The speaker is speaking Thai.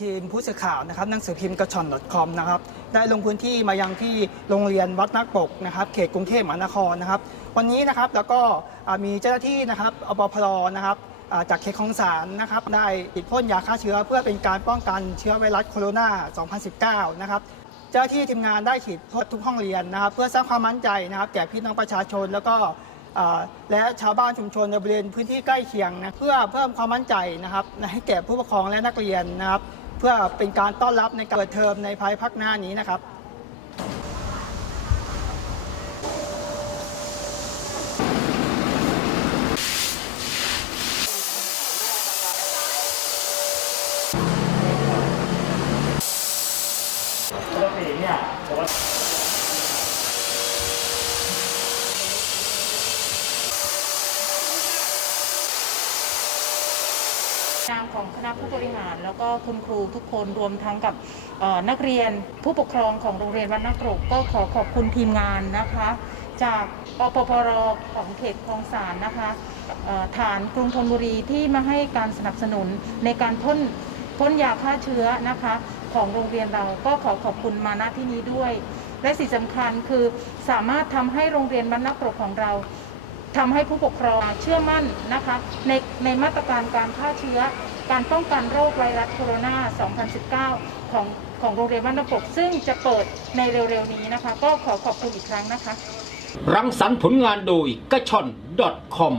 ทีมผู้สื่อข่าวนะครับหนังสือพิมพ์กระชอน .com นะครับได้ลงพื้นที่มายังที่โรงเรียนวัดนักปกนะครับเขตกรุงเทพมหานครนะครับ วันนี้นะครับแล้วก็มีเจ้าหน้าที่นะครับอปพลนะครับจากเขตคลองสารนะครับได้ติดพ่นยาฆ่าเชื้อเพื่อเป็นการป้องกันเชื้อไวรัสโคโรนา 2019 นะครับเจ้าหน้าที่ทีมงานได้ฉีดทั่วทุกห้องเรียนนะครับ เพื่อสร้างความมั่นใจนะครับแก่พี่น้องประชาชนแล้วก็และชาวบ้านชุมชนในบริเวณพื้นที่ใกล้เคียงนะเพื่อเพิ่มความมั่นใจนะครับให้แก่ผู้ปกครองและนักเรียนนะครับ พื่อเป็นการต้อนรับในการเปิดเทอมในภายภาคหน้านี้นะครับปกติเนี่ยปกติ นามของคณะผู้บริหาร แล้วก็คุณครูทุกคนรวมทั้งกับนักเรียนผู้ปกครองของโรงเรียนวัดนักกรกก็ขอขอบคุณทีมงานนะคะ จากอปปรของเขตคลองสารนะคะฐานกรุงธนบุรีที่มาให้การสนับสนุนในการพ่นพ่นยาฆ่าเชื้อนะคะ ของโรงเรียนเราก็ขอขอบคุณมาณที่นี้ด้วย และสิ่งสำคัญคือสามารถทำให้โรงเรียนวัดนักกรกของเรา ทำให้ผู้ปกครองเชื่อมั่นนะคะในในมาตรการการฆ่าเชื้อ การป้องกันโรคไวรัสโคโรนา 2019 ของของโรงเรียนบ้านนปกซึ่งจะเปิดในเร็วๆนี้นะคะ ก็ขอขอบคุณอีกครั้งนะคะ รังสรรค์ผลงานโดยกระชอน .com